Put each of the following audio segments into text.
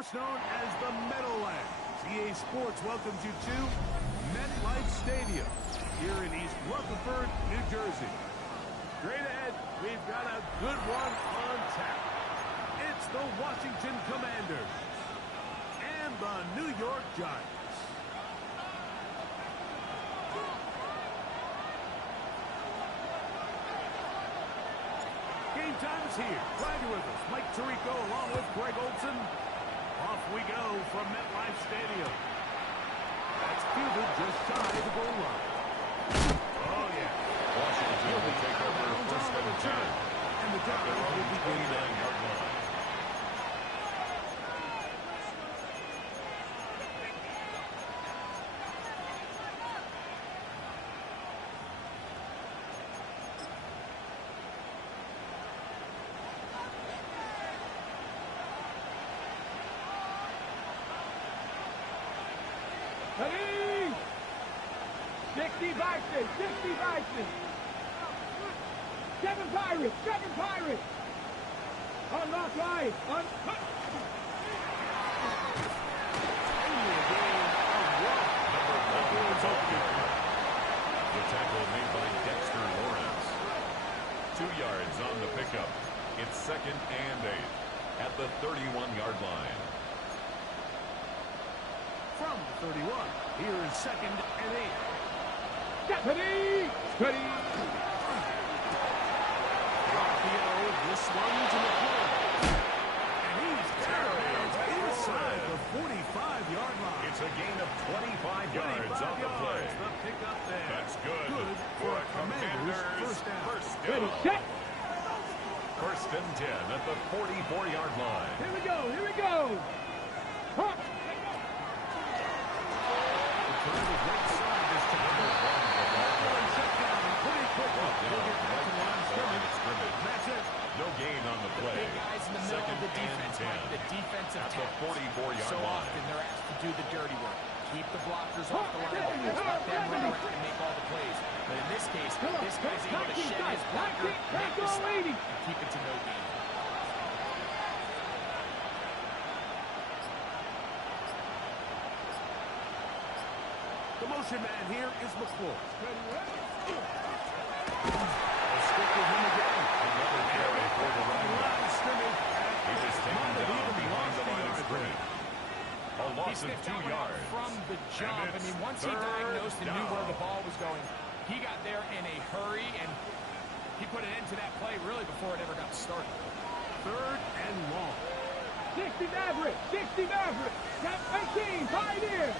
first known as the Meadowlands. EA Sports welcomes you to MetLife Stadium here in East Rutherford, New Jersey. Straight ahead, we've got a good one on tap. It's the Washington Commanders and the New York Giants. Game time is here. Glad you're with us. Mike Tirico along with Greg Olson. Off we go from MetLife Stadium. That's fielded just shy of the goal line. Oh, yeah. Washington will take over first and 10. And the Giants will be 29-yard line. Ready? 60 Bison, 60 Bison. 7 Pirates, 7 Pirates. Unlock line, uncut. The tackle made by Dexter Lawrence. 2 yards on the pickup. It's 2nd and 8 at the 31-yard line. From the 31, here is 2nd and 8. Steady, steady. This one to the play. And he's carried inside the 45-yard line. It's a gain of 25 yards on the play. The pickup there. That's good. Good for a Commanders first down. Ready, set. 1st and 10 at the 44-yard line. Here we go, here we go. Huh. Return to right side this time. Check down and pretty quickly. He'll get back to the line of scrimmage. That's it. No gain on the play. The guys in the middle of the defense, Mike, the defensive at the 44-yard so line. often they're asked to do the dirty work. Keep the blockers off the line. Let them run around and make all the plays. But in this case, this guy's able to shed his blocker, make the stop, and keep it to no gain. The motion man here is McClure. Stick with him again. Another carry for the running back. He was taken down behind the line of scrimmage. A loss of 2 yards. From the jump. I mean, once he diagnosed and knew where the ball was going, he got there in a hurry, and he put an end to that play really before it ever got started. 3rd and long. 60 Maverick, 60 Maverick. Got 18, Pioneer.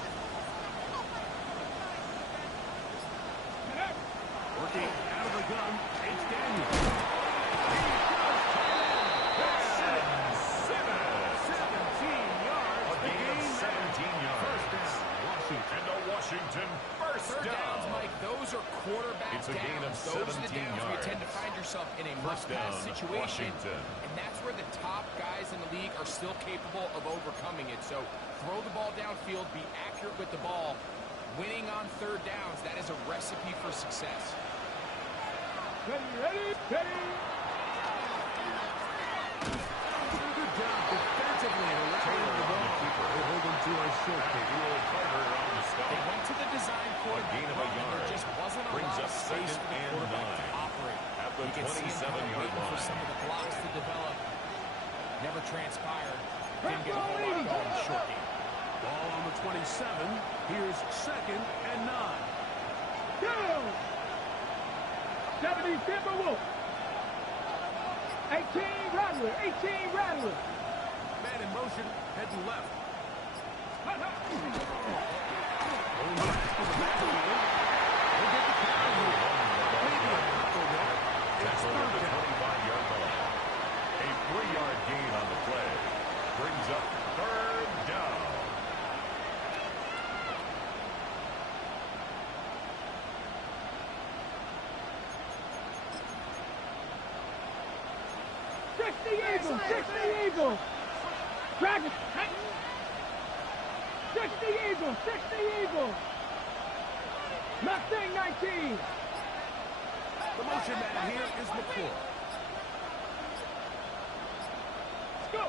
Working out of the gun, it's Daniel. 17 yards. A gain of 17 yards. First down, Washington. And a Washington first Third down. downs, Mike, those are quarterback It's a gain of downs. Those are the 17 downs where you yards. tend to find yourself in a First must-pass down, situation. Washington. And that's where the top guys in the league are still capable of overcoming it. So throw the ball downfield, be accurate with the ball. Winning on 3rd downs, that is a recipe for success. Ready, ready, ready. Good job defensively to return the ball. They hold him to a short kick. They went to the design court. A gain of a yard. There just wasn't a Brings lot up of space 2nd for the and quarterback 9. to operate. At the You can see him 27-yard waiting for line. some of the blocks to develop. Never transpired. Didn't get a whole Go, lot going in the short game. Ball on the 27. Here's 2nd and 9. Go. 70 Timberwolf. 18 Rattler, 18 Rattler. Man in motion, heading left. Going back to the backfield. He'll get the tackle here. Maybe a tackle there. It's 3rd down. 25-yard line. A 3-yard gain on the play. Brings up 3rd down. The Eagle. Dragon. 60 Eagle. 60 Eagle. Mustang 19. The motion man here is McClure. Let's go.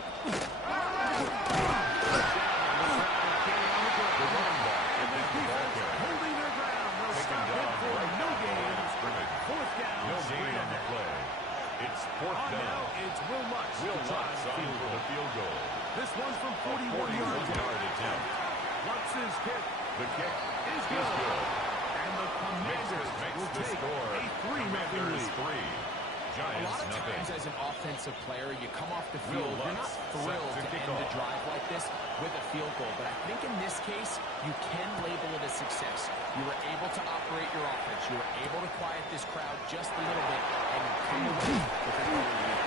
lot of times as an offensive player, you come off the field, you're not thrilled to end a drive like this with a field goal. But I think in this case, you can label it a success. You were able to operate your offense. You were able to quiet this crowd just a little bit and come away with a early lead.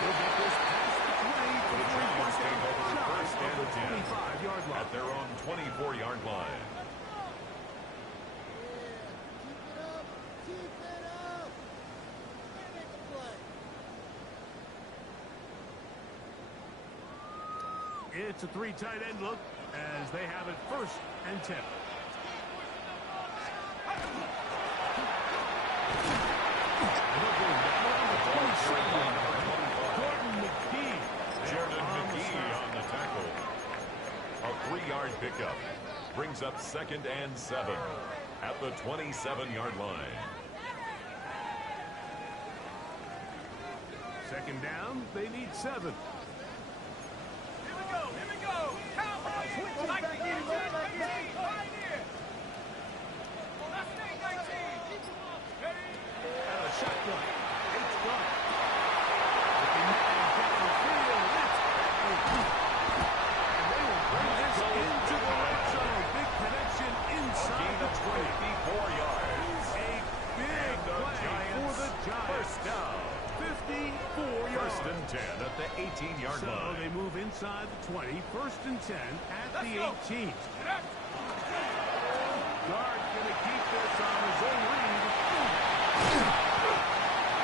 He'll get this past the 20 The Giants take over first and 10 25-yard line. at their own 24-yard line. It's a three tight end look as they have it first and 10. Jordan McGee on the tackle. A 3-yard pickup brings up second and 7 at the 27-yard line. Second down, they need 7. Here we go. Cowboys, 19, right here. Left wing, 19. And a shotgun. It's gone. Looking at down the field. It's and they will bring this into the red zone. Big connection inside the 20. 54 yards. A big play for the Giants. First down. 54 yards. First and 10 at the 18-yard So line. they move inside the 20. First and 10 at the 18. Guard going to keep this on his own read.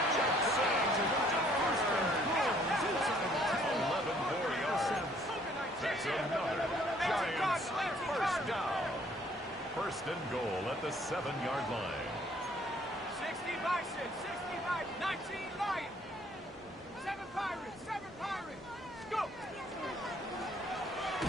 Saints are going to have first and goal. He's inside the 10. 11 more yards. That's another Giants first down. First and goal at the 7-yard line. 60 Bison, 65, 19 Lions. 7 Pirates, 7 Pirates. Scoop.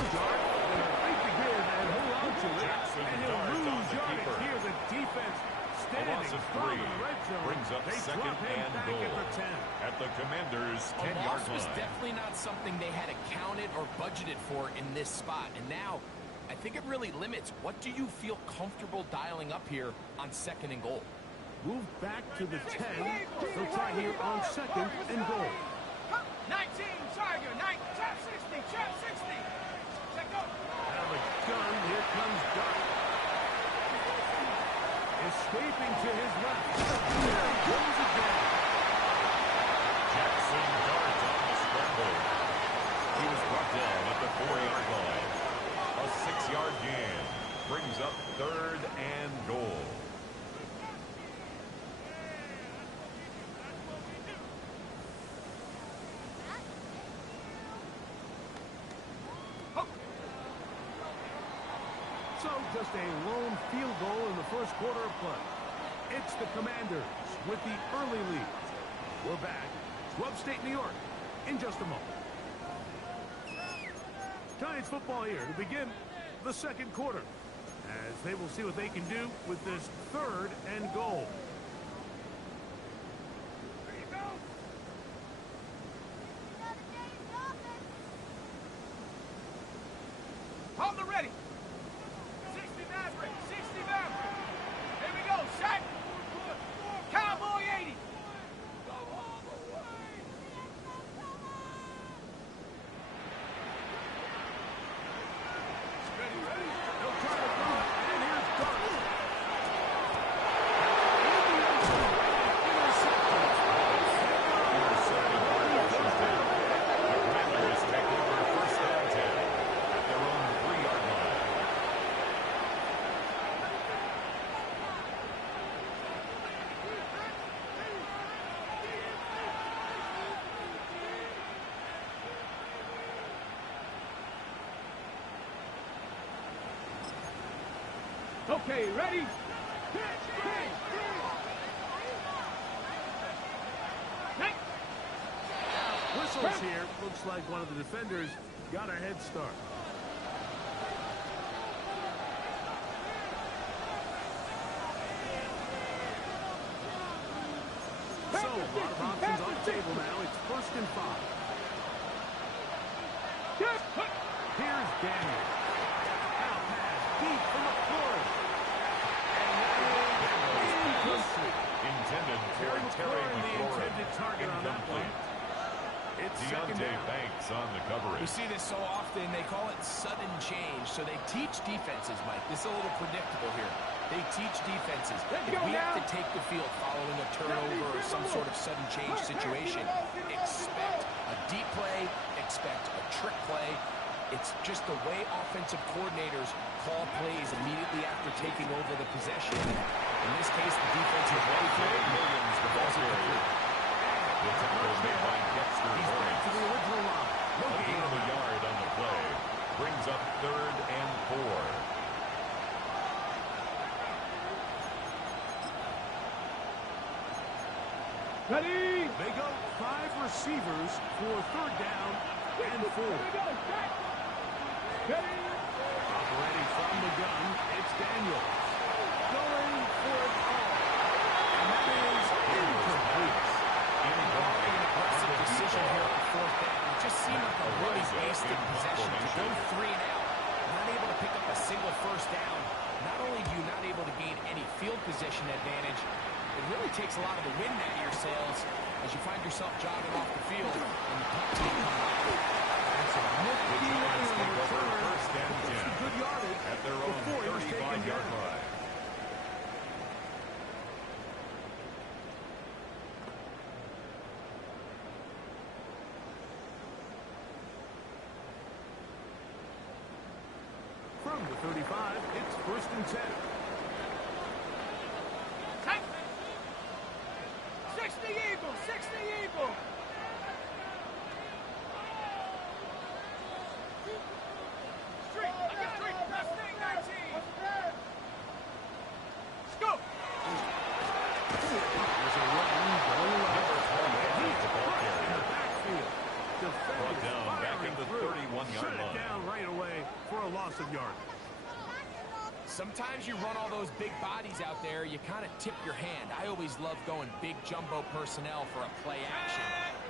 Guard going to break the grid and hold on to it. Jackson And he'll Dart on lose the yardage keeper. here. The defense A standing loss of strong 3 in the red zone. brings up They second drop him and back goal at the 10. at the Commanders' A 10-yard loss was line. definitely not something they had accounted or budgeted for in this spot. And now, I think it really limits. What do you feel comfortable dialing up here on second and goal? Move back to the 10. They'll try here on second and goal. 19 Tiger, 9, trap 60, trap 60. Check out. Out of the gun, here comes Dart. Escaping to his left. There he goes again. Jackson Dart on the scramble. He was brought down at the 4-yard line. A 6-yard gain brings up third and goal. So just a lone field goal in the first quarter of play. It's the Commanders with the early lead. We're back to upstate New York in just a moment. Giants football here to begin the second quarter, as they will see what they can do with this third and goal. On the ready. 60 Maverick, 60 Maverick. Here we go, set. Cowboy 80. They'll try to run, and here's Dart. Intercepted by Washington. The Commanders take over first and 10 at their own 3-yard line. Okay, ready? Whistles here. Looks like one of the defenders got a head start. So, a lot of options on the table now. It's first and 5. Here's Daniel. Now pass deep from the floor. And that is incomplete. Intended for Terry The McLaurin. intended target on that second down. Banks on the coverage. We see this so often, they call it sudden change. So they teach defenses, Mike. This is a little predictable here. They teach defenses. If we have to take the field following a turnover or some sort of sudden change situation, expect a deep play, expect a trick play. It's just the way offensive coordinators call plays immediately after taking over the possession. In this case, the defense is ready for it. Williams, the ball's incomplete. The tackle made by Dexter He's back to the original line. No a gain gain of on a it. yard on the play. Brings up 3rd and 4. Ready? They go 5 receivers for 3rd down and 4. Operating from the gun, it's Daniels. Going for it all. And that is incomplete. An aggressive decision here on 4th down. It just seemed like a really wasted possession to go 3 and out. Not able to pick up a single 1st down. Not only do you not able to gain any field position advantage, it really takes a lot of the wind out of your sails as you find yourself jogging off the field and the punt team comes out. That's a nifty Giants line take over return. 1st and 10 Some good yardage at their own before he was taken 35-yard down. line. From the 35, it's 1st and 10. 60 Eagle, 60 Eagle. Street, I got street, Mustang 19. Scoop. There's a run going left. He's crushed in the backfield. Brought Defenders down back firing at the through. 31-yard Shut line. it down right away for a loss of yardage. Sometimes you run all those big bodies out there, you kind of tip your hand. I always love going big jumbo personnel for a play action.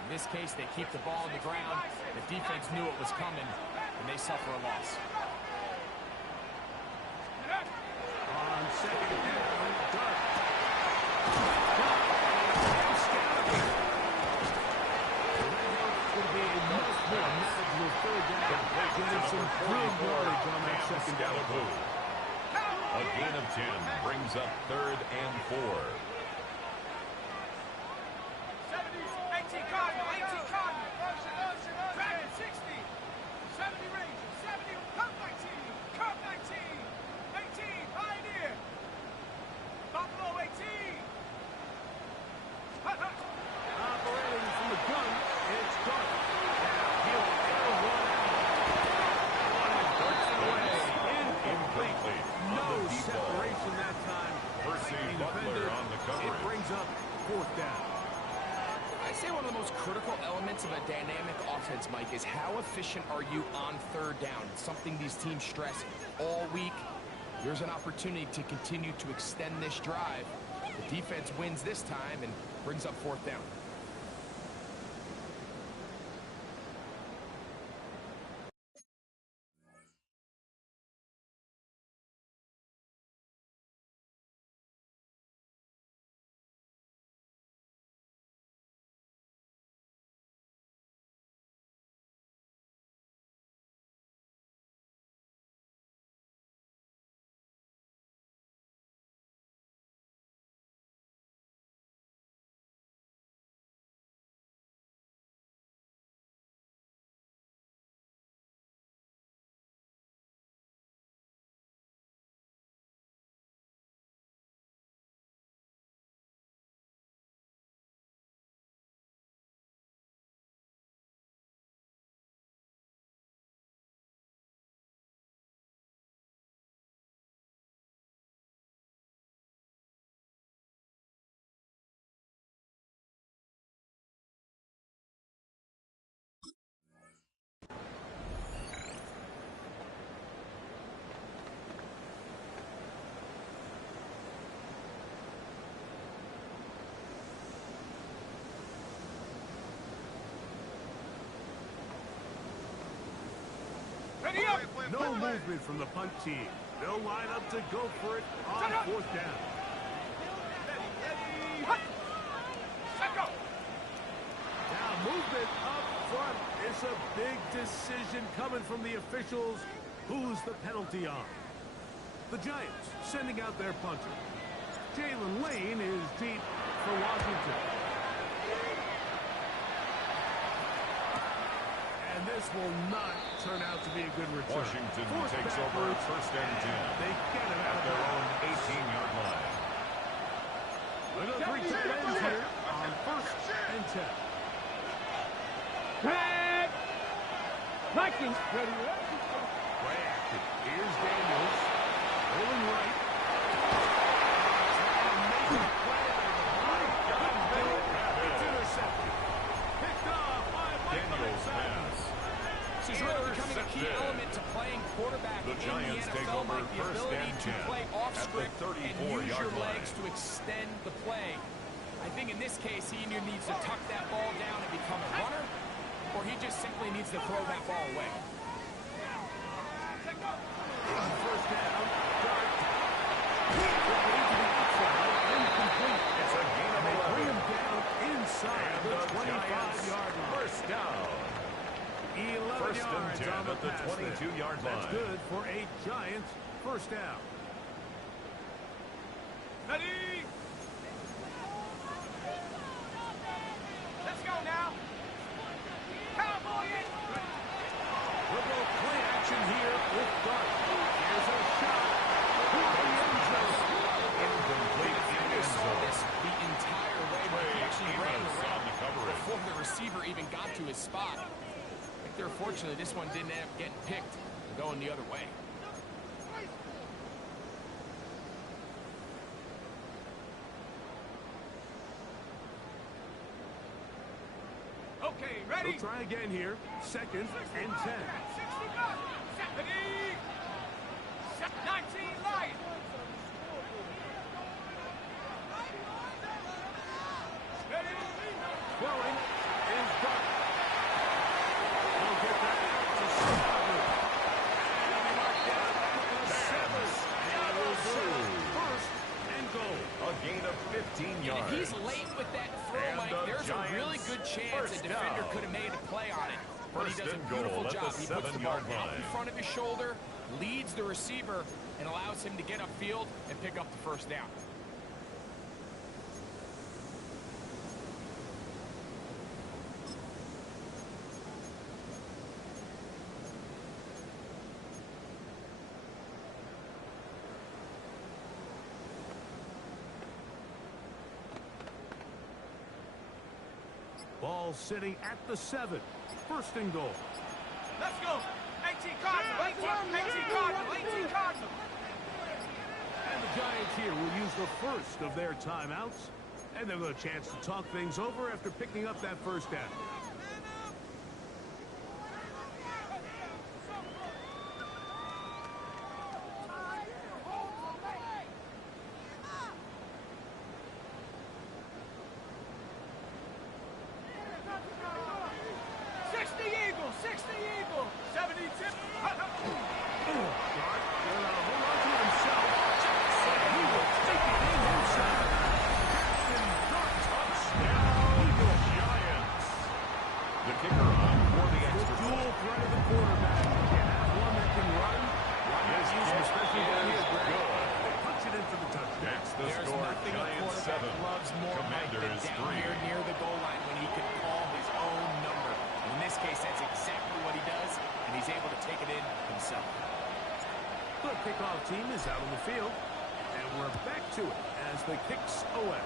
In this case, they keep the ball on the ground. The defense knew it was coming, and they suffer a loss. On 2nd down, Dart. Would be a much more manageable 3rd down. Getting some good yardage on that 2nd down. A gain of 10 brings up 3rd and 4. 18 Cardinal, 18 Cardinal. Dragon 60. 70 Ranger, 70, Cub 19, Cub 19. 18, Pioneer. Buffalo 18. Operating from the gun, it's Dart. He'll air one out. Darts away. Incomplete. No separation that time. Percy Lightning Butler defended. on the coverage. It brings up 4th down. I'd say one of the most critical elements of a dynamic offense, Mike, is how efficient are you on 3rd down? It's something these teams stress all week. Here's an opportunity to continue to extend this drive. The defense wins this time and brings up 4th down. No movement from the punt team. They'll line up to go for it on 4th down. Now movement up front. Here's a big decision coming from the officials. Who's the penalty on? The Giants sending out their punter. Jalen Lane is deep for Washington. And this will not turn out to be a good return. Washington takes over first and 10. They get it out at their own 18-yard line. Look at 3 tight ends here on first and 10. Tag! Vikings ready. Play action. Here's Daniels. Rolling right. Amazing play. It's intercepted. Picked off by Daniels pass. This is really becoming a key element to playing quarterback The in the Giants take NFL, over like the first ability and to 10 play off at the script and 34-yard use your line. legs to extend the play. I think in this case, he either needs to tuck that ball down and become a runner, or he just simply needs to throw that ball away. on first down. Dart. Into the outside. Incomplete. It's a gain of They 11. bring him down inside the 25-yard line. First down. 11 First and yards 10 on the at the pass there. 22-yard line. That's good for a Giants first down. Ready? Let's go now. Cowboy it. We'll go play action here with Dart. Here's a shot. To the end zone. Incomplete in They end saw zone. this the entire way, but he actually ran Amos around on the coverage. before the receiver even got to his spot. I think they're fortunate this one didn't end up getting picked and going the other way. Okay, ready? We'll try again here. Second and 10. 60 go. 70. 19 Lions. Ready? Throwing is Dart. He'll get that to Stafford. And he marked down at the 7. And will do. First and goal. A gain of 15 And yards. if he's late with that throw, And Mike, the there's a really Giants good chance first a defender down. could have made a play on it. But he First does a and goal beautiful at the job. He puts the ball 7-yard out in line. front of his shoulder, leads the receiver, and allows him to get upfield and pick up the first down. Ball sitting at the 7. First and goal. Let's go. 18 Cardinal. 18 Cardinal. 18 Cardinal. And the Giants here will use the first of their timeouts. And they'll get a chance to talk things over after picking up that first down. Eagle. 60 Eagle. 72. Dart will hold on to himself. And he will take it in himself. Captain Dart touchdown, Giants. The kicker on for the The extra dual point. threat of the quarterback. You can have one that can run. Why not His use him, kick especially down is here, Greg? good. They punch it in for the touchdown. That's the There's score. nothing a Giants quarterback 7. loves more, Mike, than Commanders down 3. here near the goal line when he can call his own number. In this case, that's exactly what he does, and he's able to take it in himself. The kickoff team is out on the field, and we're back to it as the kicks away.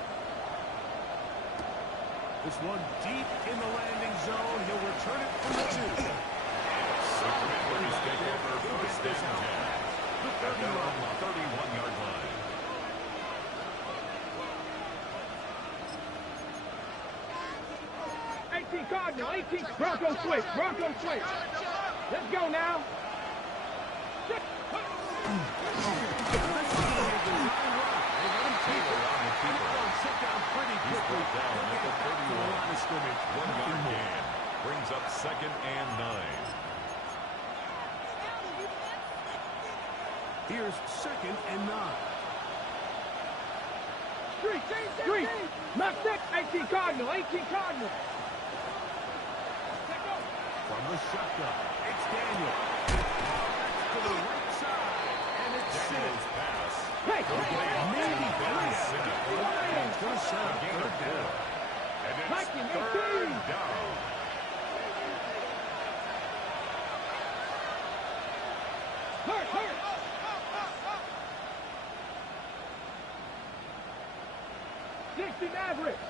This one deep in the landing zone. He'll return it from the 2. The Commanders take over first and 10. At their own 31-yard line. Cardinal. 18 Bronco switch. Bronco switch. Let's go now. One-yard gain. Brings up second and 9. Here's second and 9. Street. Left 6. 18 Cardinal. 18 Cardinal. From the shotgun. It's Daniel. To the right side. And it's Daniel's pass. Hey, maybe three. Lions going to set up third down. And it's third down. Hurt.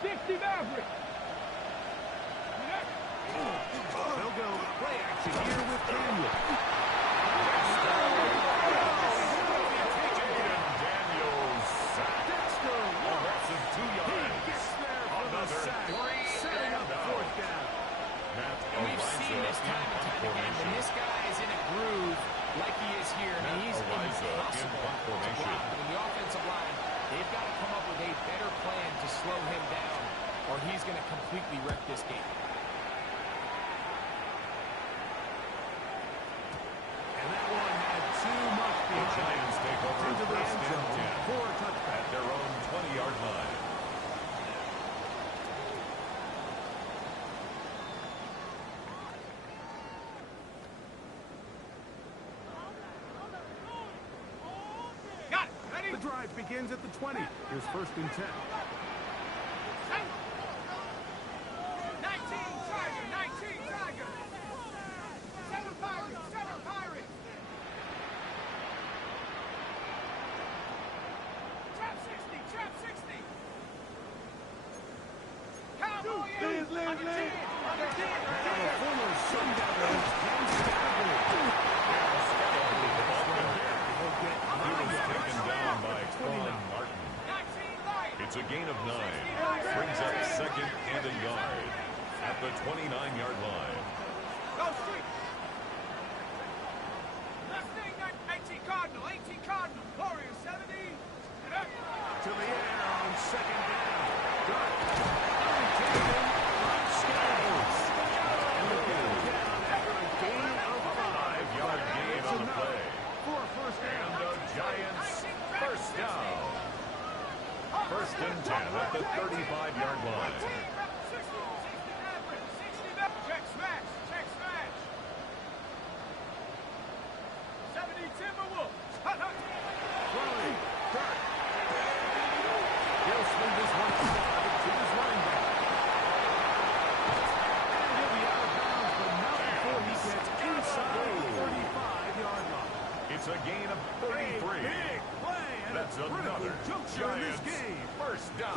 60 Maverick. They'll go play action here with Daniel. Daniel's sack. Dexter Aggressive 2 yards. gets there for the Another sack. 3 Setting up and out. fourth down. Matt And we've seen this time and time again. When this guy is in a groove like he is here, I mean, he's impossible to block. And the offensive line, they've got to come up with a better plan to slow him down, or he's going to completely wreck this game. And that one had too much The behind. Giants take over Into the first end and zone 10 for a touchdown. at their own 20-yard line. Got it. Ready? The drive begins at the 20. Here's first and 10. 19 Tiger. 7 Pirates. Trap 60. Cowboy under 10. Former Sundowner Ken Scalabrini. He was taken down by Quan Martin. 19 Lions. It's a gain of 9. Brings up second and a yard at the 29-yard line. Go street. Last thing, 18 Cardinal. Warriors 70. To the air on second down. Good. Taken by Scalabrini. And the game down after a gain of 5. 5-yard gain on the play. For a first down. And the Giants first down. First and 10 at the 35-yard line. 60 Check smash. 70 Timberwolves. Throwing. Dirk. He'll swing this one aside to his running back. And he'll be out of bounds, but not before he gets inside the 35-yard line. It's a gain of 33. Big play and That's a critical another juncture in this Giants game. first down.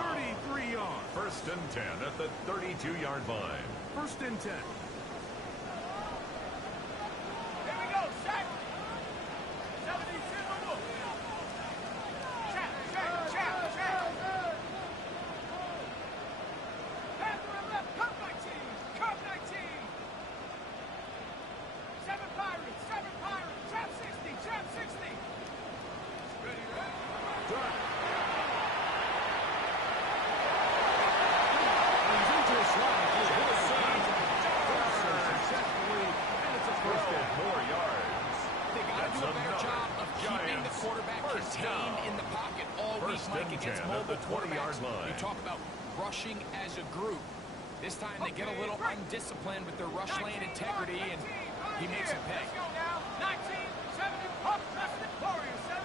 33 yards. First and 10 at the 32-yard line. First and 10. Here we go, Shaq. 70 Timberwolves. Check. Panther and left, Cup 19. 7 Pirates. Trap 60. Ready? Dirk. He's into a slide. Successfully, and it's a first down. 12 more yards. They got to do a better Another job of keeping the Giants quarterback first contained down. in the pocket all week, First Mike, and against 10 at mobile the 20-yard quarterbacks. line. You talk about rushing as a group. This time they get a little undisciplined with their rush lane integrity, and he makes it pay. Let's go now. 19, 70, up, Warriors 70.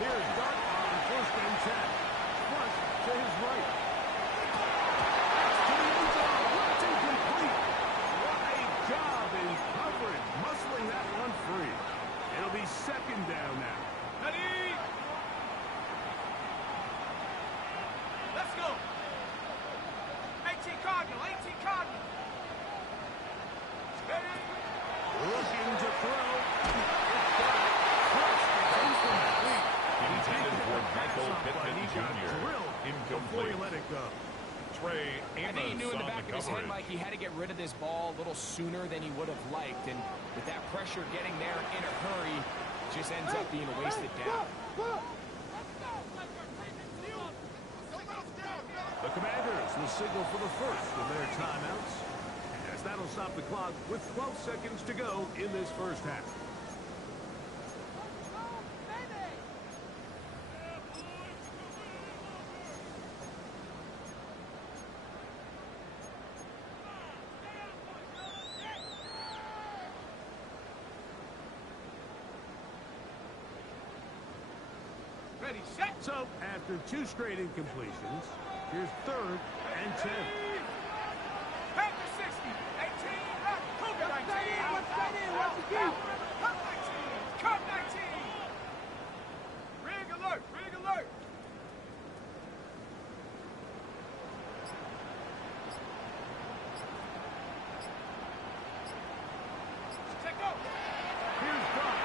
Here's Dirk on first and 10. Flush to his right. To the end zone. It's incomplete. What a job in coverage. Muscling that one free. It'll be second down now. Ready? Let's go. 18 Cardinal. Ready? Looking to throw. It's got it. Flush gets incomplete. Intended for Michael Pittman He got Jr. drilled before he Incomplete. let it go. Trey I think he knew Amos in the on back the of his head, coverage. Mike, he had to get rid of this ball a little sooner than he would have liked. And with that pressure getting there in a hurry, it just ends up being a wasted down. The Commanders will signal for the first of their timeouts, as that'll stop the clock with 12 seconds to go in this first half. Ready, set. So, after 2 straight incompletions, here's 3rd and 10. Back to 60. 18. Up. Cougar 19. What's that in? What's the key? Cut 19. Cut 19. Rig alert. Rig alert. Check go. Here's Doc.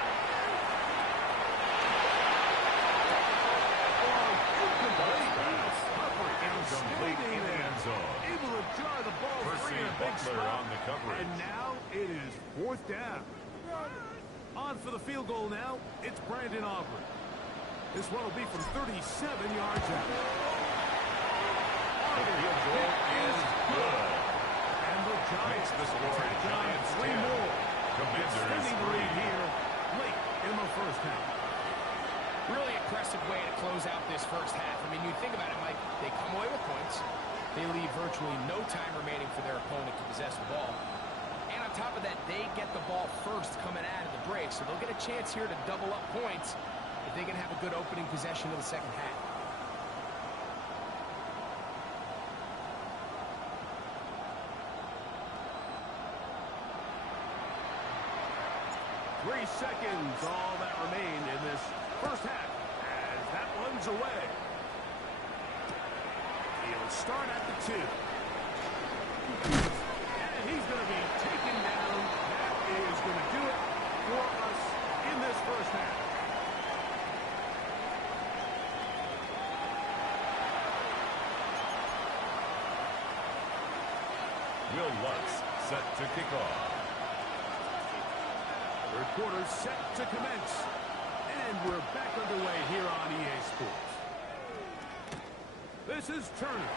Incomplete in the end zone. Able to jar the ball free in a big Butler spot. on the coverage. And now it is 4th down. On for the field goal now. It's Brandon Aubrey. This one will be from 37 yards out. The field goal is good. And the Giants Makes the score tack on Giants 3 10. more. Commanders Extending the lead 3. here late in the first half. Really impressive way to close out this first half. I mean, you think about it, Mike, they come away with points. They leave virtually no time remaining for their opponent to possess the ball. And on top of that, they get the ball first coming out of the break. So they'll get a chance here to double up points if they can have a good opening possession of the second half. Three seconds, all that remain in this first half as that one's away. He'll start at the 2. And he's going to be taken down. That is going to do it for us in this first half. Will Lutz set to kick off. Third quarter set to commence. And we're back underway here on EA Sports. This is Turner.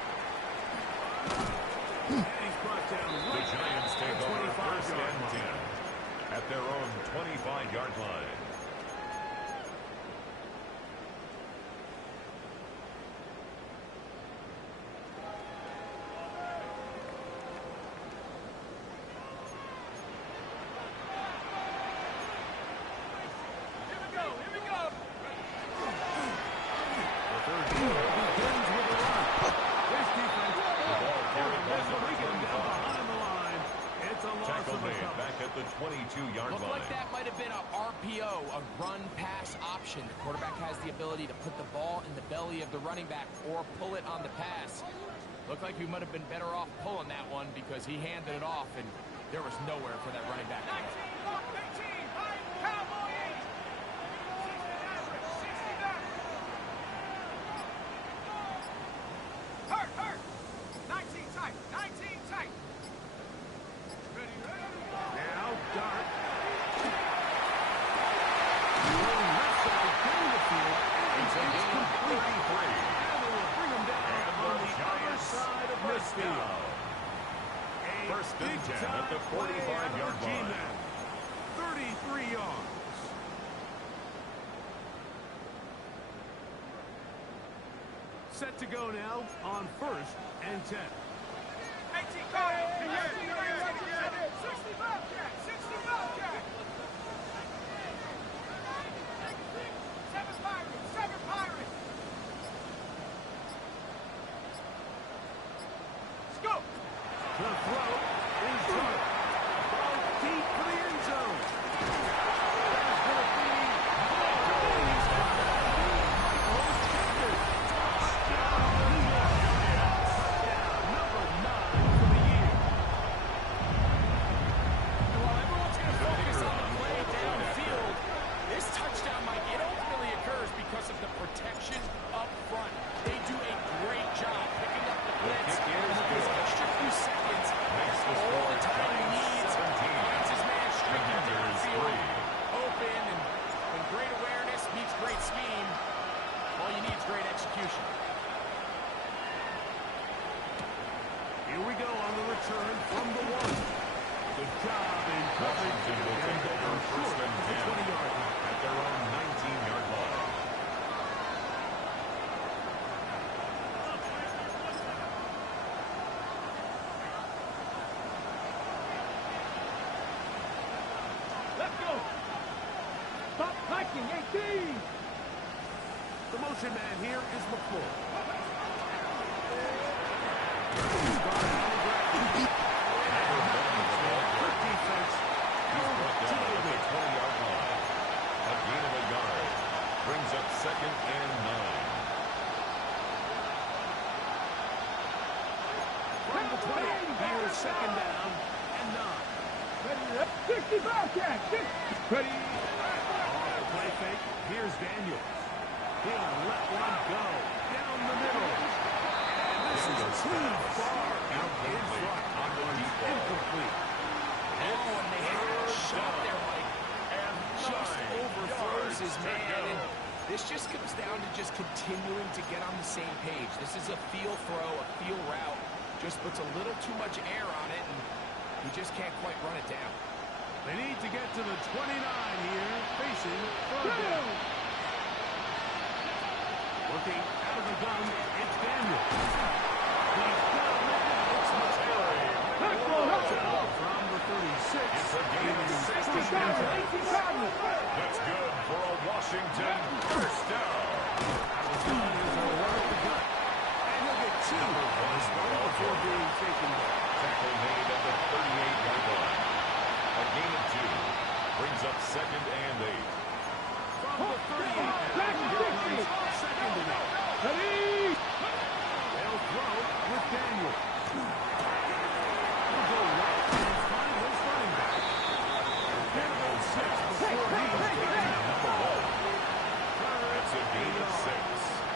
And he's brought down The right Giants at take the over 25-yard 1st and line. 10 at their own 25-yard line. Here we go. Here we go. The third quarter begins with a run. This defense ball carried by number breaking him down 25. behind the line. It's a loss Tackle of a made couple. back at the 22-yard Looked line. like that might have been a RPO, a run-pass option. The quarterback has the ability to put the ball in the belly of the running back or pull it on the pass. Looked like we might have been better off pulling that one because he handed it off, and there was nowhere for that running back to 19. go. Look. 18. High. Cowboys. 60 average. 60 back. Hurt. Hurt. 19 tight. 19 tight. Ready. Ready. Now Dart. Going left side down the field. And It's a it's gain of complete. 33. And they will bring him down And on the the other Giants side of first midfield. down. A First and 10 at the big-time play out of 45-yard the line. G-men. 33 yards. Set to go now on 1st and 10. 18. Go ahead. 60 Bobcat. 60 Bobcat. 7 Pirates. 7 Pirates. Let's go. The throw is Dart. Ball deep for the end zone. There's going to be more. He's got Michael's kicker. Yeah, number 9 for the year. And while everyone's going to focus on the play downfield, this touchdown, Mike, it ultimately occurs because of the protection up front. They do a great job picking up the blitz, kick is and with those good. extra few seconds, Makes the all score the time he needs, 17. finds his man streaking Commanders downfield, 3. open, and when great awareness meets great scheme, all you need is great execution. Here we go on the return from the 1. Good job in coverage. Washington will take over Short 1st and of the 10 20-yard line. at their own 19-yard line. Let's go. Stop hiking, 18. The most motion man here is McCoy. Good defense. He's brought down at the 20-yard line. A gain of a yard. Brings up 2nd and 9. From the 20, here's 2nd down and 9. 65 catch. Ready. Off the play fake. Here's Daniels. He'll let one go down the middle. And this is too far out in front. On the deep ball. Incomplete. Oh, and they had a shot there, Mike. And Just 9 overthrows yards his to man. go. And this just comes down to just continuing to get on the same page. This is a feel throw, a feel route. Just puts a little too much air on it, and you just can't quite run it down. They need to get to the 29 here, facing 3rd down. Working out of the gun, it's Daniels. He's got a man. It's Terry. From the 36. It's a gain of 16 That's That's good for a Washington first down. And he'll get 2 on his run before being taken down. Tackle made at the 38-yard line. A gain of 2 brings up 2nd and 8. From the 38, here comes 2nd and 8. Ready. They'll throw with Daniel. He'll go right and find his running back. Can't go 6 before he's taken down. Number 1. That's a gain of 6.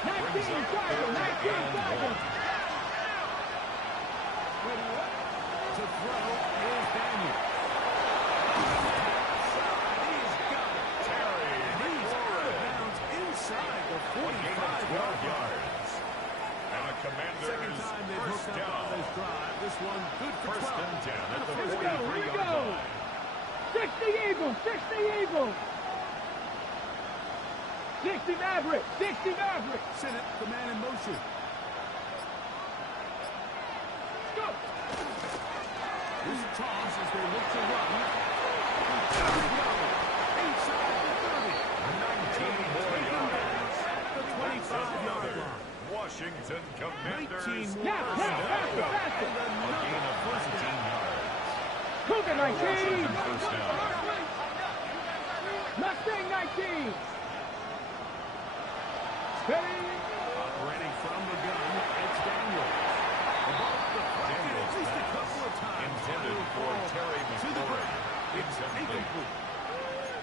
19 Brings up Tiger. 3rd 19 and Tiger. 1. To throw is Daniel. He's got it. Terry He's out of bounds inside the A gain of 45-yard 12 line. yards. And the Second Commanders time they've first hooked up on down. this drive. This one good for 12. First and 10 at the Here we go, here we 43-yard go. line. 60 Eagles. 60 Eagles. 60 Maverick. 60 Maverick. Sennett, the man in motion. Go. This toss as they look to run. Inside the 30. 19 more yards. The 25-yard line. Washington Commanders 19 more. Now, faster. a gain of 19 yards. Cougar 19. Washington first down. Mustang 19. Ready. Operating from the gun, it's Daniels. Above the pocket Daniels at least a pass couple of times. intended for Terry To the McLaurin. ground. It's Incomplete. incomplete.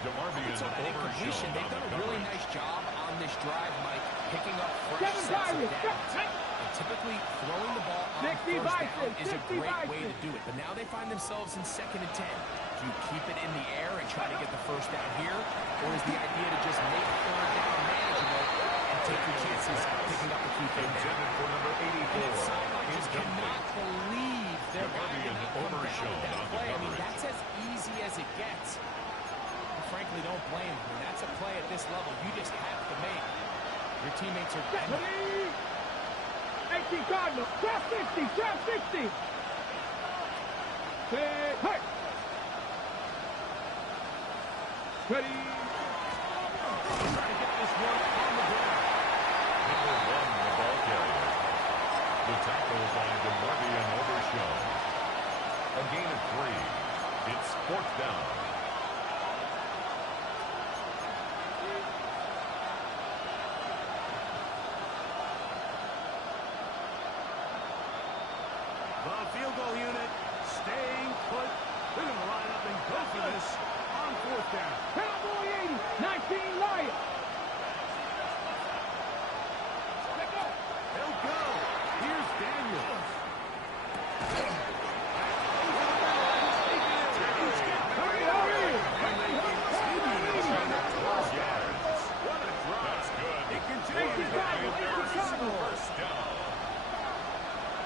DeMarvion It's an incompletion. overshown They've on the done a really coverage. nice job on this drive, Mike, picking up fresh 7 sets of Tigers. downs. And typically, throwing the ball on 60 first Bison, down is a 60 great way Bison. to do it. But now they find themselves in 2nd and 10. Do you keep it in the air and try to get the first down here? Or is the idea to just make 3rd down manageable and take your chances picking up the key thing there? Intended for number 84. And it sounds like just Incomplete. cannot believe they're going to DeMarvion come down overshown with that on the play. I mean, coverage. that's as easy as it gets. I frankly don't blame them. When that's a play at this level, you just have to make. Your teammates are Ready. 18 Cardinals. Trap 60. Trap 60. Hey. Ready. Trying to get this one on the ground. Number 1, the ball carrier. The tackle by DeMarvion overshown. A gain of 3. It's 4th down. The field goal unit staying put. They're going to line up and go for this on 4th down. Cowboy 80. 19 Lions. They'll go. Here's Daniels. Hurry. What a drive. That's good. It continues. First down.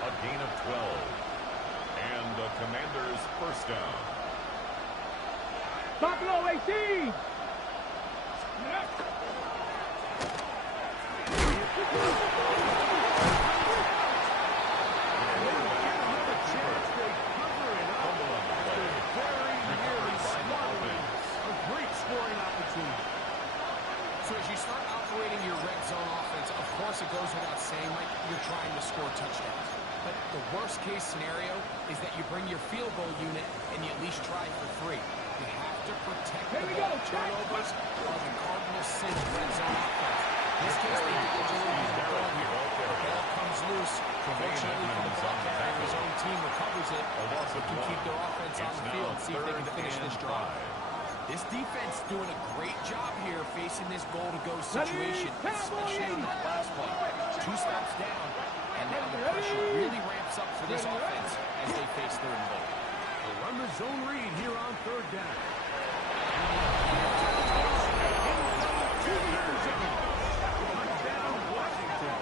A gain of 12. And the Commanders first down. Buffalo 18. So as you start operating your red zone offense course, it goes without saying, Mike, you're trying to score touchdowns. But the worst-case scenario is that you bring your field goal unit and you at least try for 3. You have to protect the ball. Turnovers are the cardinal sin of red zone offense. In this case, they did what you need to go here. The ball comes loose. Fortunately for the ball carrier, his own team recovers it. They can keep their offense on the field, see if they can finish this drive. This defense doing a great job here facing this goal-to-go situation, especially on that last play. 2 stops down, and now the pressure really ramps up for this offense as they face 3rd and goal. We'll run the zone read here on 3rd down. Touchdown, Washington.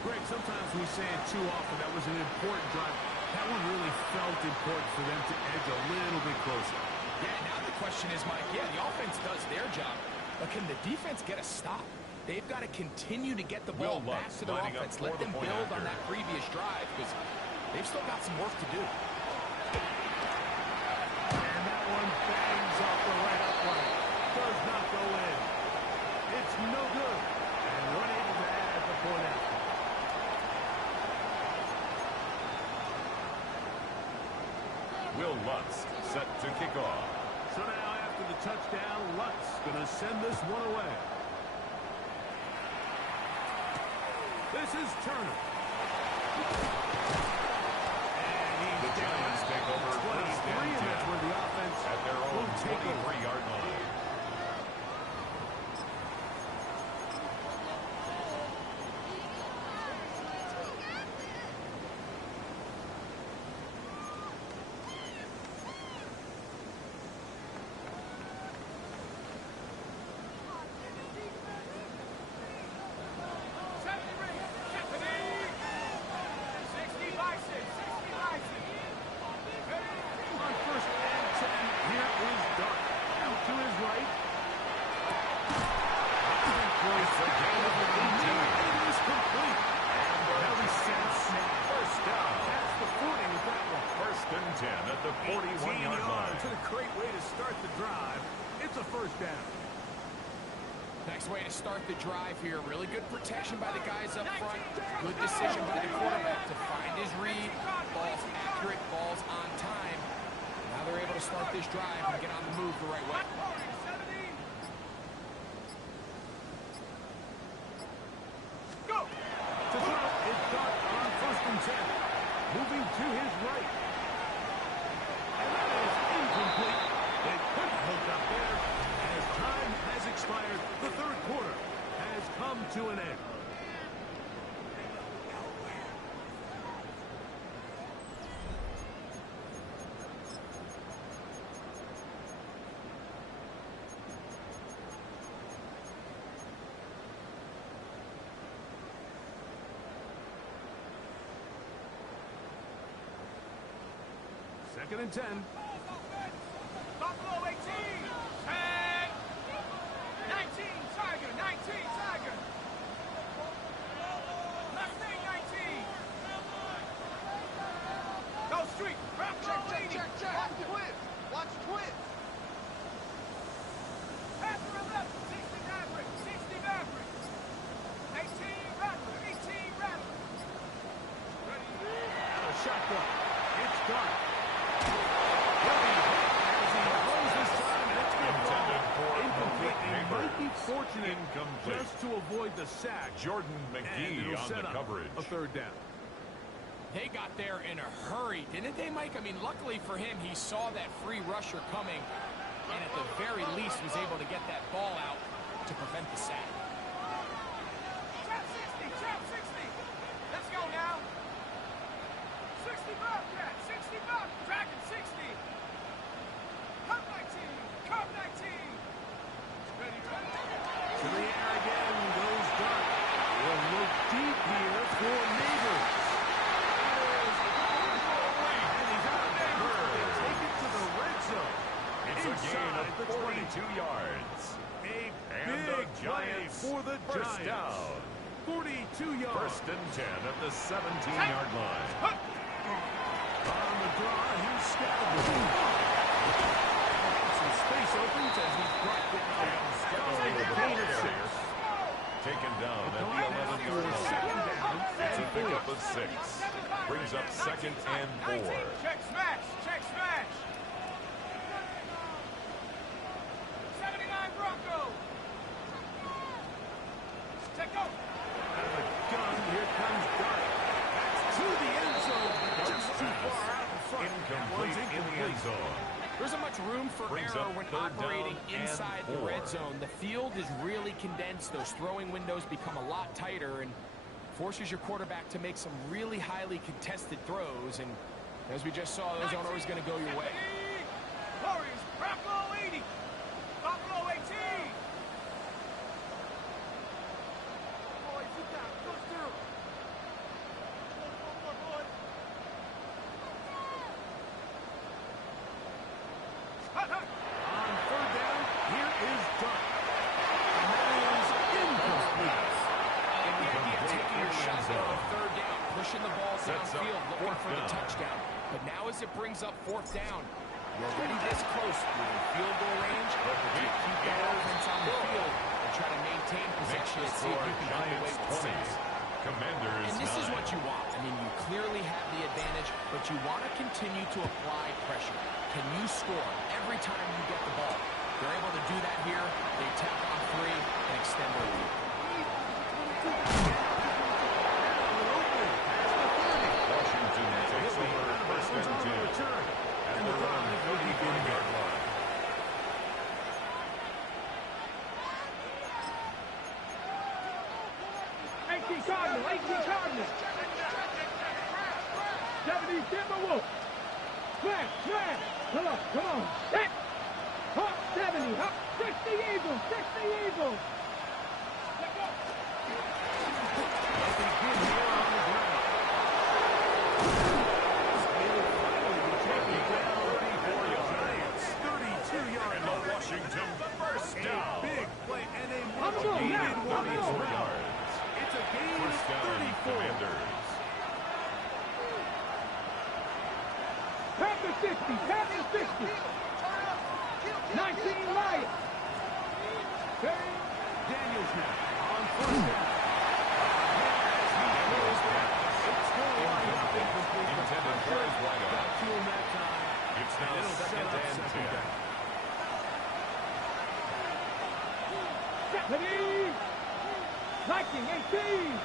Greg, sometimes we say it too often. That was an important drive. That one really felt important for them to edge a little bit closer. Yeah, now the question is, Mike, the offense does their job, but can the defense get a stop? They've got to continue to get the ball back to their offense. Let them build on that previous drive because they've still got some work to do. And that one bangs off the right upright. Does not go in. It's no good. And unable to add the point after. Will Lutz set to kick off. So now after the touchdown, Lutz going to send this one away. This is Turner. And the Giants take over 23, and that's where the offense at their own 23-yard line. At the 41-yard line. It's a great way to start the drive. It's a 1st down. Nice way to start the drive here. Really good protection by the guys up front. Good decision by the quarterback to find his read. Balls accurate, balls on time. Now they're able to start this drive and get on the move the right way. Go! To throw, it's Dart on 1st and 10. Moving to his right. And that is incomplete. They couldn't hook up there. As time has expired, the 3rd quarter has come to an end. Second and 10. Buffalo 18. Tag. 19. Tiger. 19. Tiger. Mustang 19. Go street. Check. Watch twist. Watch twist. Pass to the left. 60 Maverick. 60 Maverick. 18 Rattler. 18 Rattler. Ready. A shotgun. It's Dart. Fortunate just to avoid the sack. Jordan McGee on the coverage. A 3rd down. They got there in a hurry, didn't they, Mike? I mean, luckily for him, he saw that free rusher coming and at the very least was able to get that ball out to prevent the sack. Trap 60. Trap 60. Let's go now. 60 Bobcat. 60 Bob. Dragon 60. Cup 19. Cup 19. Ready, to the air again goes Dart. We'll look deep here for Neighbors. And he's out there. They take it to the red zone. It's a gain of 42 yards. A and big the play Giants for the first Giants. down. 42 yards. 1st and 10 at the 17-yard line. On the draw, here's Scattergood. Some space opens as he's brought it down. Gain of 6. taken down at the 11-yard line. It's a pickup of 6. Brings up 2nd and 4. Check smash. Check smash. 79 Broncos. Check go. Out of the gun, here comes Dart. That's to the end zone. Just too far out in front. Incomplete in the end zone. There isn't much room for Brings error up when 3rd operating down and inside the 4. red zone. The field is really condensed. Those throwing windows become a lot tighter and forces your quarterback to make some really highly contested throws. And as we just saw, those aren't always going to go your way. Warriors, Buffalo 80. Buffalo 18. Boys, you got it. Go through. One more, boys. Hut, hut. On 3rd down, here is Dart. And that is incomplete. The idea of taking your shot there on 3rd down, pushing the ball Sets up downfield, looking 4th for the down. touchdown. But now as it brings up 4th down, you're already this close within field goal range, but you keep that offense on the field and try to maintain possession and see if you can come away with 6. Commanders And this is 9. what you want. I mean, you clearly have the advantage, but you want to continue to apply pressure. Can you score every time you get the ball? They're able to do that here. They tack on 3 and extend their lead. Washington takes over 1st and 10. At their own 35-yard line. Cardinal, 18 Cardinal. 70 Timberwolves. Smash, smash. Come on. Hit. Up 70, up 60 Eagles, 60 Eagles. Nothing good here on the ground. Finally, taking down 34 Giants, 32-yard And the Washington first down. Big play and a Come on, much-needed now. one as 34 well. yards. It's a gain of First down, 34. Commanders. Panther 60, Panther 60. 19 Lions. Daniels now on 1st down. It's going to wind up incomplete. Intended for his wide Got off. to him that time. It's now It'll set 2nd up and 2nd 10. down. 70. Viking 18.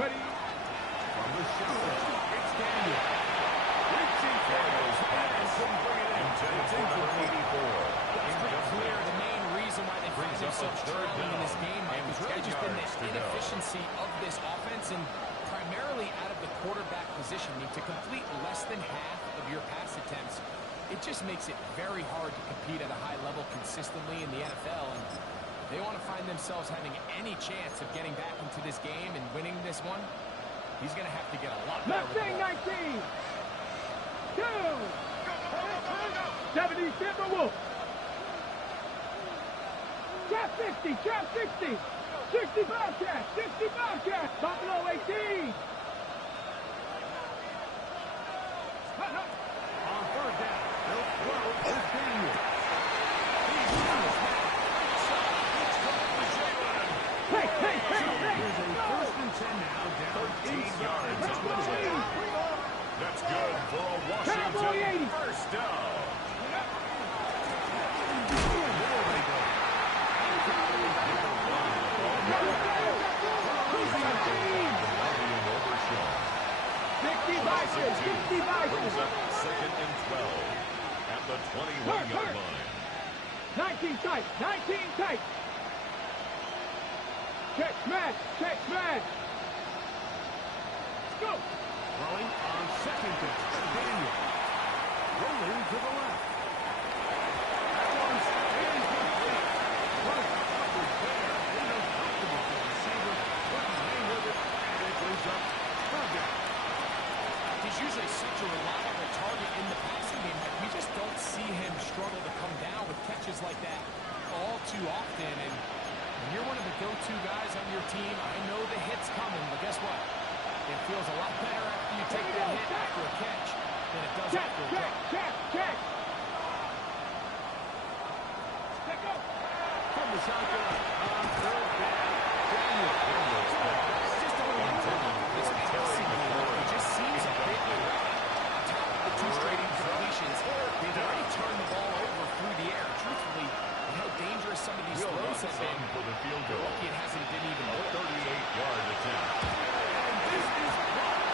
Ready. From the shotgun, it's Daniel. Reaching for Daniels pass. and couldn't bring it in. Intended It's for number incomplete. 84. It's pretty clear the main reason why they find Brings up a themselves 3rd trailing in this down game, Mike, and has really 3 just been the yards to go. inefficiency of this offense and primarily out of the quarterback position. I mean, to complete less than half of your pass attempts, it just makes it very hard to compete at a high level consistently in the NFL. And if they want to find themselves having any chance of getting back into this game and winning this one, he's going to have to get a lot better with the Mustang ball. 19. 2. 70 Timberwolves. Trap 60, trap 60. 60 Bobcats, 60 Bobcats. Buffalo 18. On 3rd down, they'll throw to Daniel. He's on the snap. Hey. Here's a 1st and 10 now, down 13 yards on the way. That's good for a Cowboy 80. Washington first down. Brings up 2nd and 12 at the 21-yard line. 19 tight, 19 tight. Check smash. Let's go. Throwing on 2nd down, Daniel. Rolling to the left. That one's incomplete. What a coverage there. And uncomfortable for the receiver. Couldn't hang with it, and it brings up 3rd down. He's usually such a reliable target in the passing game. Like, we just don't see him struggle to come down with catches like that all too often. And when you're one of the go-to guys on your team, I know the hit's coming, but guess what? It feels a lot better after you take that hit after a catch than it does after a drop. Check. From the the shotgun on third down. Daniel. It's just a little uncertain. This passing game, it just seems a bit erratic. On top of the two straight incompletions, they've already turned the ball over through the air. Truthfully, with how dangerous some of these throws have been, for the field they're goal. lucky it hasn't been even more. 38-yard attempt. And this is blocked.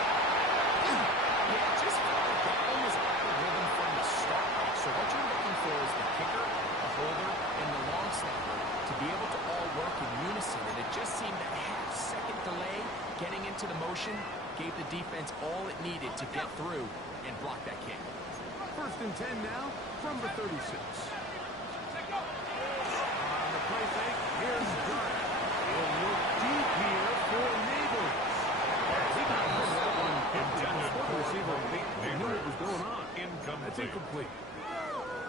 Yeah, it just felt like that one was out of rhythm from the start. So what you're looking for is the kicker, the holder, and the long snapper to be able to all work in unison. And it just seemed that half-second delay getting into the motion gave the defense all it needed to get through and block that kick. 1st and 10 now from the 36. On the play fake, here's Durant. He'll look deep here for Neighbors. He got that one intended for the receiver. He knew what was going on. That's incomplete.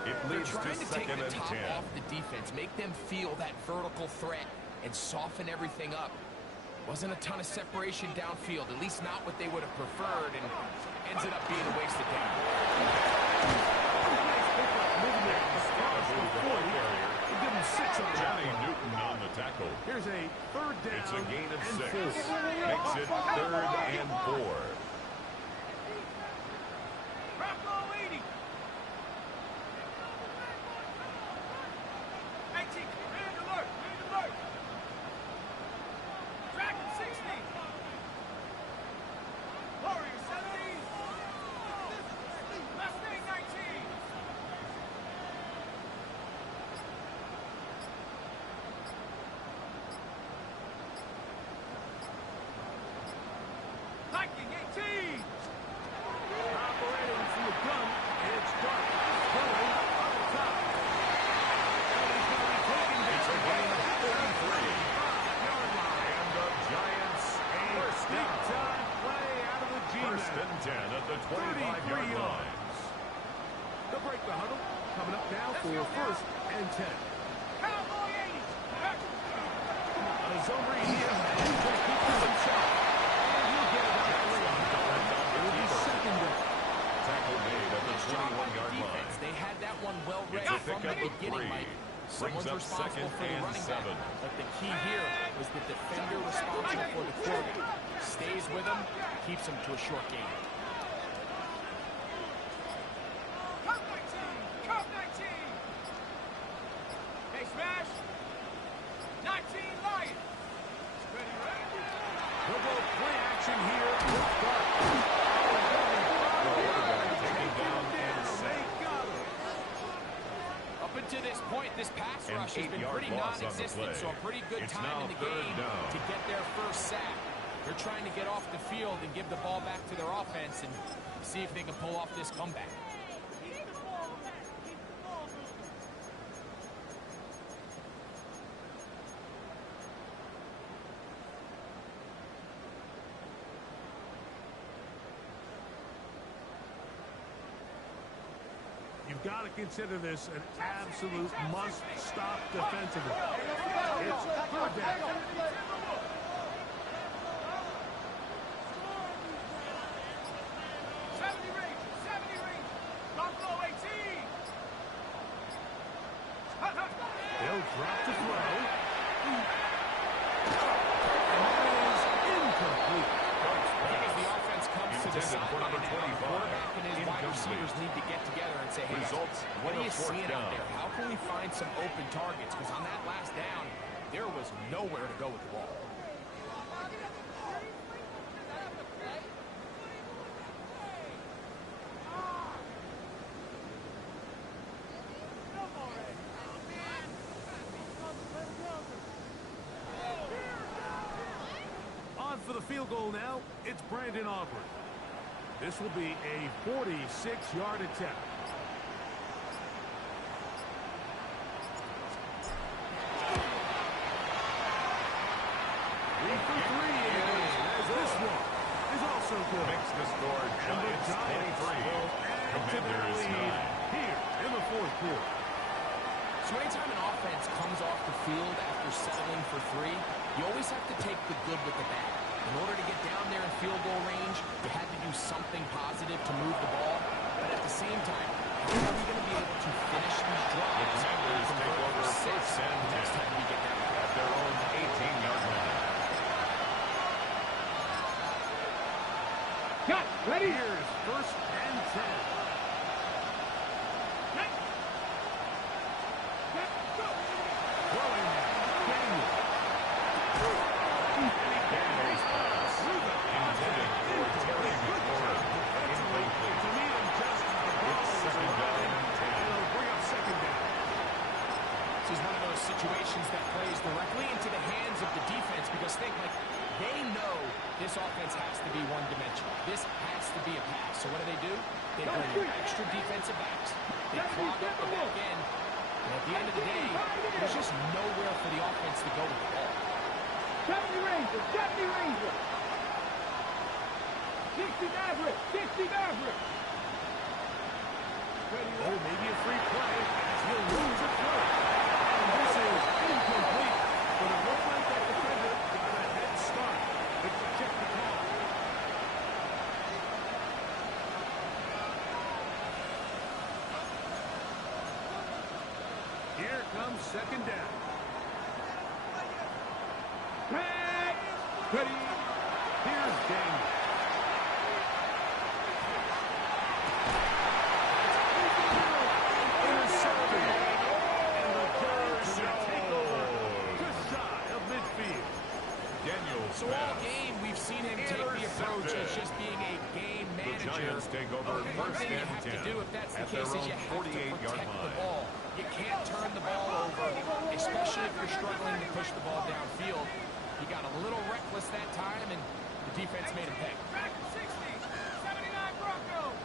It They're leads to trying to take 2nd the and top 10. off the defense, make them feel that vertical threat, and soften everything up. Wasn't a ton of separation downfield, at least not what they would have preferred, and ends up being a wasted down. Nice pickup movement across the 40. He'll give him 6 on that Johnny one. Newton on the tackle. Here's a 3rd down It's a gain of and 6. 4. Makes it 3rd and 4. Bravo 80. 18. Red alert. Red alert. Dragon 60. Warrior 70. Mustang 19. Viking 18. Operating from the gun, and it's dark. Curry on the top. And he's going to be taken down. It's a gain of 33. 35-yard line. And the Giants first down. Big-time play out of the G-Man. 1st and 10 at the 25-yard 33 line. yards. They'll break the huddle. Coming up now for 1st and 10. Cowboy 80. A zone read here, and he's going to keep this himself. And he'll get it out of the line. It'll be 2nd down. Tackle made at the Strong by the 21-yard line. defense. They had that one well read It's a from the pickup of beginning, 3. Mike. Brings Someone's up responsible 2nd for the and running back. 7. But the key here was the defender responsible for the quarterback. Stays with him, keeps him to a short gain. Cup 19. Cup 19. Hey, smash. 19 Lion. Ready, ready. They'll go play action here with Dark. Taken down and They got him. Up until this point, this pass An rush has been 8-yard pretty loss on the non-existent, play. so a pretty good It's time now in the 3rd game down. to get their first sack. They're trying to get off the field and give the ball back to their offense and see if they can pull off this comeback. You've got to consider this an absolute must-stop defensively. It's 3rd down. 70 range. 70 range. Buffalo 18. They'll drop to throw. And that is incomplete. I think as the offense comes to the Intended for sideline number now, the 25. quarterback and his wide Incomplete. receivers need to get together and say, hey, Results, what are in a you 4th seeing out down. there? How can we find some open targets? Because on that last down, there was nowhere to go with the ball. On for the field goal now, it's Brandon Aubrey. This will be a 46-yard attempt. Three it is, as this one is also good. Makes the score And the Giants Giants 23. will add to their Commanders lead 9. here in the 4th quarter. So anytime an offense comes off the field after settling for 3, you always have to take the good with the bad. In order to get down there in field goal range, you had to do something positive to move the ball. But at the same time, How are we going to be able to finish these drives? Commanders take over first and 10 next time we get that at their own 18-yard line. Cut. Ready? Here's first and 10. Throwing Daniel. Daniel's pass intended for Terry McLaurin. Incomplete. To meet him just as the ball It's is second down and 10. It'll bring up second down. This is one of those situations that plays directly into the hands of the defense because they know this offense has to be one-dimensional. This has to be a pass. So what do? They bring in extra defensive backs. They clog up the back end. And at the end of the day, there's just nowhere for the offense to go with the ball. 70 Rangers, 70 Rangers. 60 Maverick, 60 Maverick. Oh, maybe a free play as he'll lose it through. And this is incomplete. But it looked like that defender got a head start. It's a check the call. Here comes second down. Tag. Ready. Here's Daniel. Intercepted. And the Bears will take over just shy of midfield. Daniel's So all pass. game, we've seen him take the approach as just being a game The manager. Giants take over One first thing you and have 10 to do if that's the at their case is own you have to 48-yard protect the line. ball. You can't turn the ball over, especially if you're struggling to push the ball downfield. He got a little reckless that time, and the defense made him pay. Back to 60. 79 Broncos.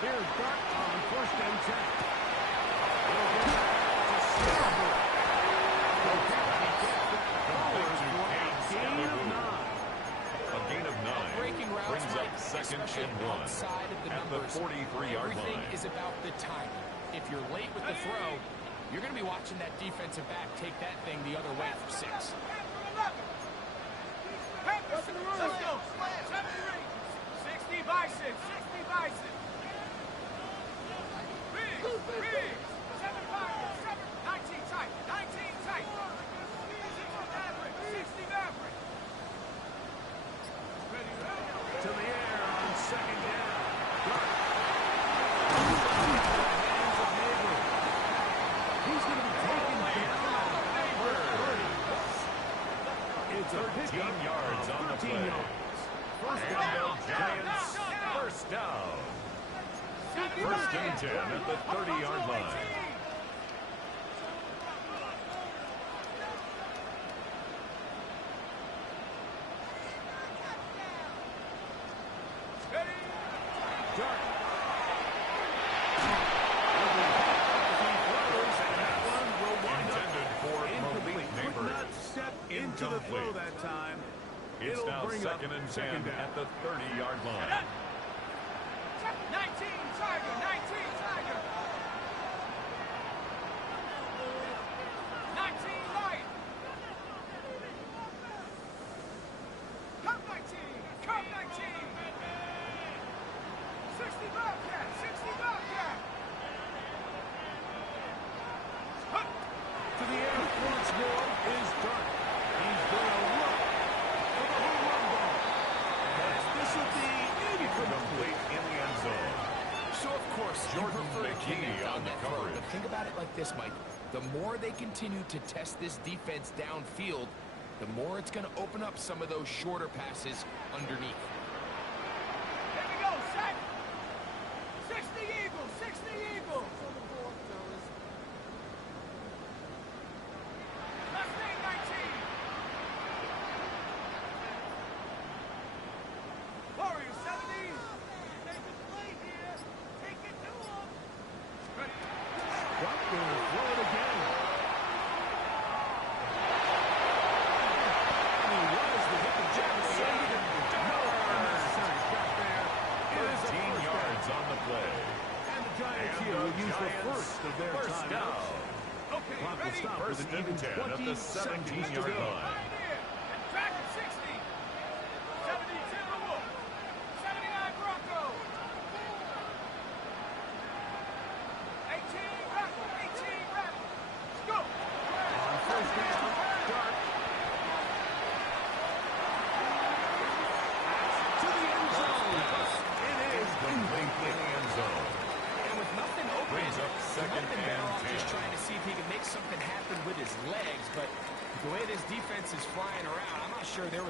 Here's Dart on first and 10. He'll get back to Silver. Gain of 9. A gain of 9 Breaking routes, brings up Mike, second especially and 1 outside of the at the numbers. 43-yard Everything line. is about the timing. If you're late with the throw, you're going to be watching that defensive back take that thing the other way for 6. Let's go. 70 Rangers. 60 Bison. 60 Bison. Riggs. 7 Packers. 19 tight. 19 tight. 60 Maverick. 60 Maverick. To the air on second down. Dart. He's going to be taken down at It's a 13 yards on the 13 play. yards. First And down. the Giants first down. First and 10 at the 30-yard line. Dart. Intended for Incomplete. Malik Could Neighbors. not step into the throw Incomplete. that time. It's It'll now bring second up and 10 second down. at the 30-yard line. 19 Tiger. 19 Tiger. 19 Lion. Cup 19. Cup 19. 60 Bobcat. 60 Bobcat. To the air once more is Dart. He's going to look for the home run ball. As this will be Complete in the end zone. So, of course, Jordan you prefer to McKee connect on on the that throw. coverage. But think about it like this, Mike. The more they continue to test this defense downfield, the more it's going to open up some of those shorter passes underneath. Here we go, set. 60 Eagles, 60 Eagles. Mustang 19. Warrior 70. They can play here. Take it to them. Dart will throw it again. And he was to hit the jab. No unnecessary cut there. It is a 13 first yards down. on the play. And the Giants And here the will use the Giants first of their first timeouts. down. Okay, Clock will ready? stop with First an even and 10 at 20 the seconds to 17-yard go. line. Pioneer.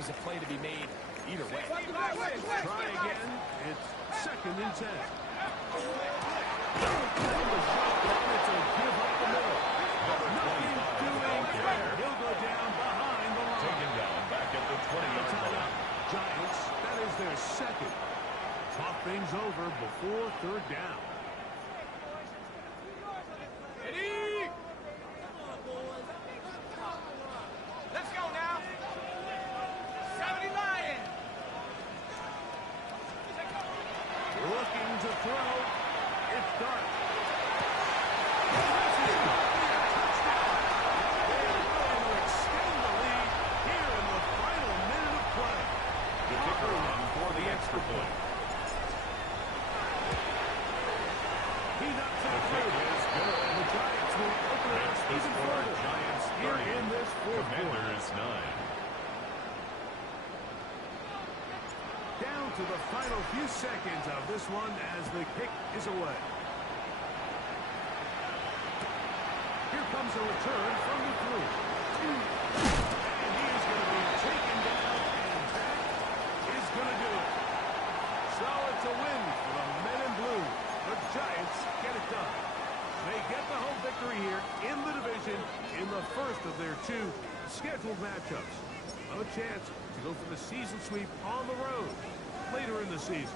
was a play to be made either way. Try again. It's 2nd and 10. It's a give up the middle. Nothing doing. He'll go down behind the line. Taken down back at the 20-yard line. Giants, that is their 2nd. Talk things over before 3rd down. Ready? Let's go now. 70 Lions. Looking to throw. It's dark. The kicker on for the extra point. He knocks it through. Is good. And the Giants will open it up even further. Giants Here 30. in this 4th quarter. Commanders 9. Down to the final few seconds of this one as the kick is away. Here comes a return from the 3. And he is going to be taken down, and that is going to do it. So it's a win for the men in blue. The Giants get it done. They get the home victory here in the division in the first of their 2 scheduled matchups. No chance to go for the season sweep on the road later in the season.